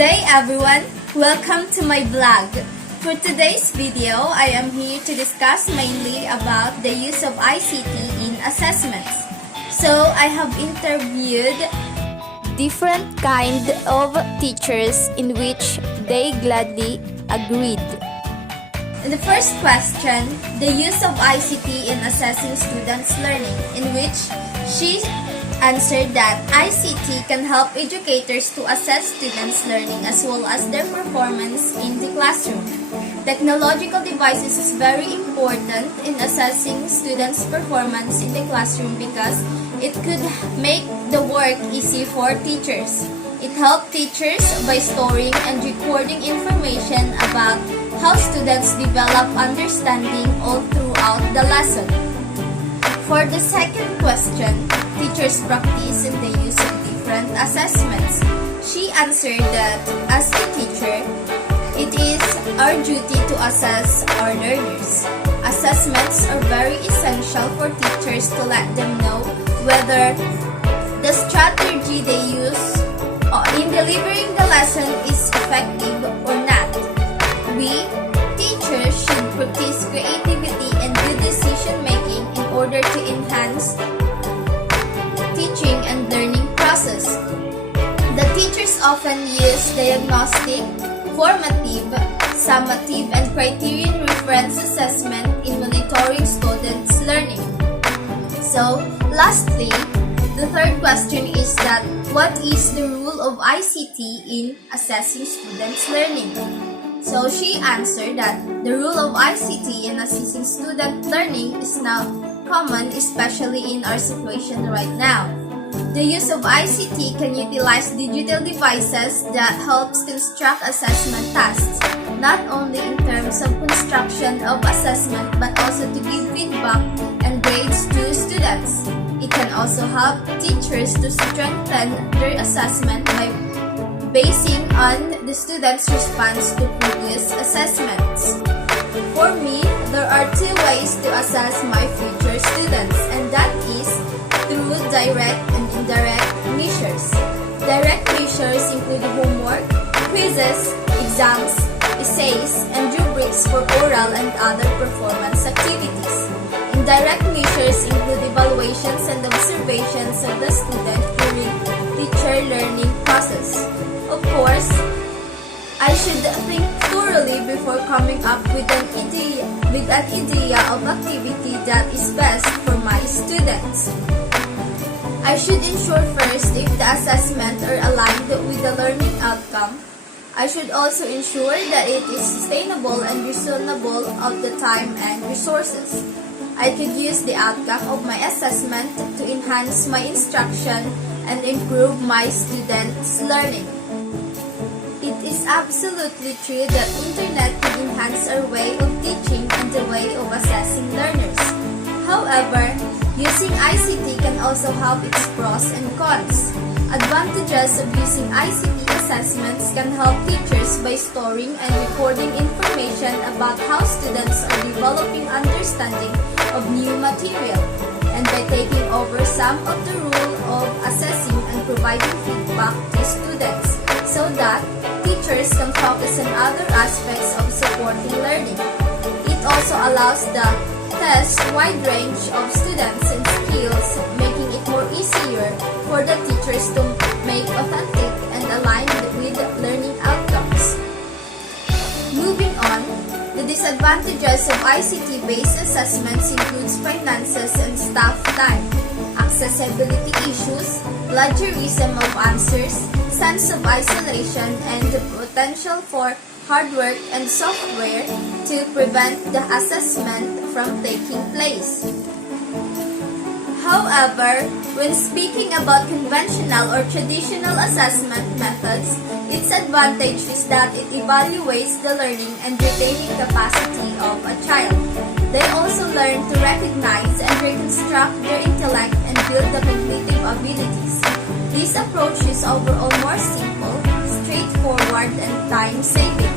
day everyone, welcome to my vlog. For today's video, I am here to discuss mainly about the use of ICT in assessments. So I have interviewed different kind of teachers in which they gladly agreed. In the first question, the use of ICT in assessing students' learning, in which she answered that ICT can help educators to assess students' learning as well as their performance in the classroom. Technological devices is very important in assessing students' performance in the classroom because it could make the work easy for teachers. It helps teachers by storing and recording information about how students develop understanding all throughout the lesson. For the second question, teachers practice in the use of different assessments. She answered that as a teacher, it is our duty to assess our learners. Assessments are very essential for teachers to let them know whether the strategy they use in delivering the lesson is effective or not. We, teachers, should practice creativity and good decision making in order to enhance teaching and learning process. The teachers often use diagnostic, formative, summative, and criterion reference assessment in monitoring students' learning. So, lastly, the third question is that what is the role of ICT in assessing students' learning? So she answered that the role of ICT in assessing student learning is now common, especially in our situation right now. The use of ICT can utilize digital devices that helps construct assessment tasks, not only in terms of construction of assessment but also to give feedback and grades to students. It can also help teachers to strengthen their assessment by basing on the students' response to previous assessments. For me, there are two ways to assess my future students, and that is through direct and indirect measures. Direct measures include homework, quizzes, exams, essays, and rubrics for oral and other performance activities. Indirect measures include evaluations and observations of the student during teacher learning process. Of course, I should think thoroughly before coming up with an idea of activity that is best for my students. I should ensure first if the assessment are aligned with the learning outcome. I should also ensure that it is sustainable and reasonable of the time and resources. I could use the outcome of my assessment to enhance my instruction and improve my students' learning. It is absolutely true that internet can enhance our way of teaching and the way of assessing learners. However, using ICT can also have its pros and cons. Advantages of using ICT assessments can help teachers by storing and recording information about how students are developing understanding of new material, and by taking over some of the role of assessing and providing feedback to students, so that teachers can focus on other aspects of supporting learning. It also allows the test wide range of students and skills, making it more easier for the teachers to make authentic and aligned with learning outcomes. Moving on, the disadvantages of ICT-based assessments includes finances and staff time, accessibility issues, plagiarism of answers, sense of isolation, and the potential for hardware and software to prevent the assessment from taking place. However, when speaking about conventional or traditional assessment methods, its advantage is that it evaluates the learning and retaining capacity of a child. They also learn to recognize and reconstruct their intellect and build the cognitive abilities. This approach is overall more simple, straightforward, and time-saving.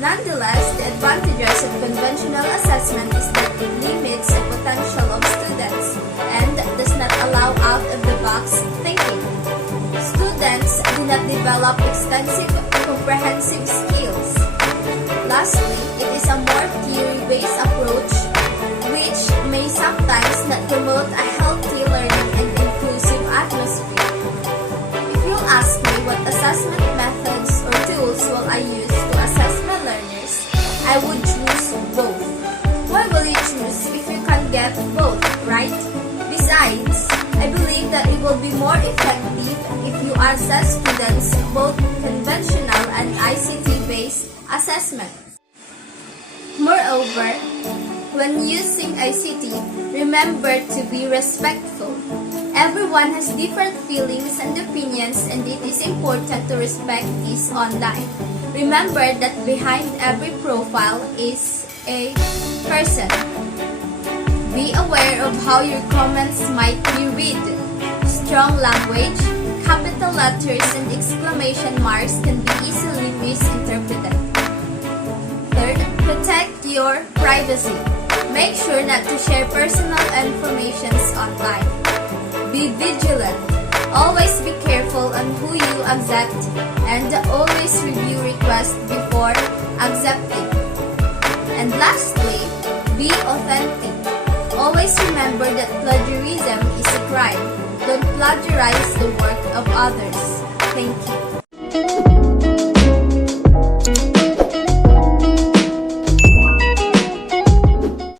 Nonetheless, the advantages of conventional assessment is that it limits the potential of students and does not allow out-of-the-box thinking. Students do not develop extensive comprehensive skills. Lastly, it is a more theory-based approach which may sometimes not promote a healthy learning and inclusive atmosphere. If you ask me what assessment methods or tools will I use to assess my learners, I would choose both. Why will you choose if you can get both, right? Besides, I believe that it will be more effective if you assess students both conventional and ICT-based assessments. Moreover, when using ICT, remember to be respectful. Everyone has different feelings and opinions, and it is important to respect these online. Remember that behind every profile is a person. Be aware of how your comments might be read. Strong language, capital letters, and exclamation marks can be easily misinterpreted. Third, protect your privacy. Make sure not to share personal information online. Be vigilant. Always be careful on who you accept and always review requests before accepting. And lastly, be authentic. Always remember that plagiarism is a crime. Don't plagiarize the work of others. Thank you.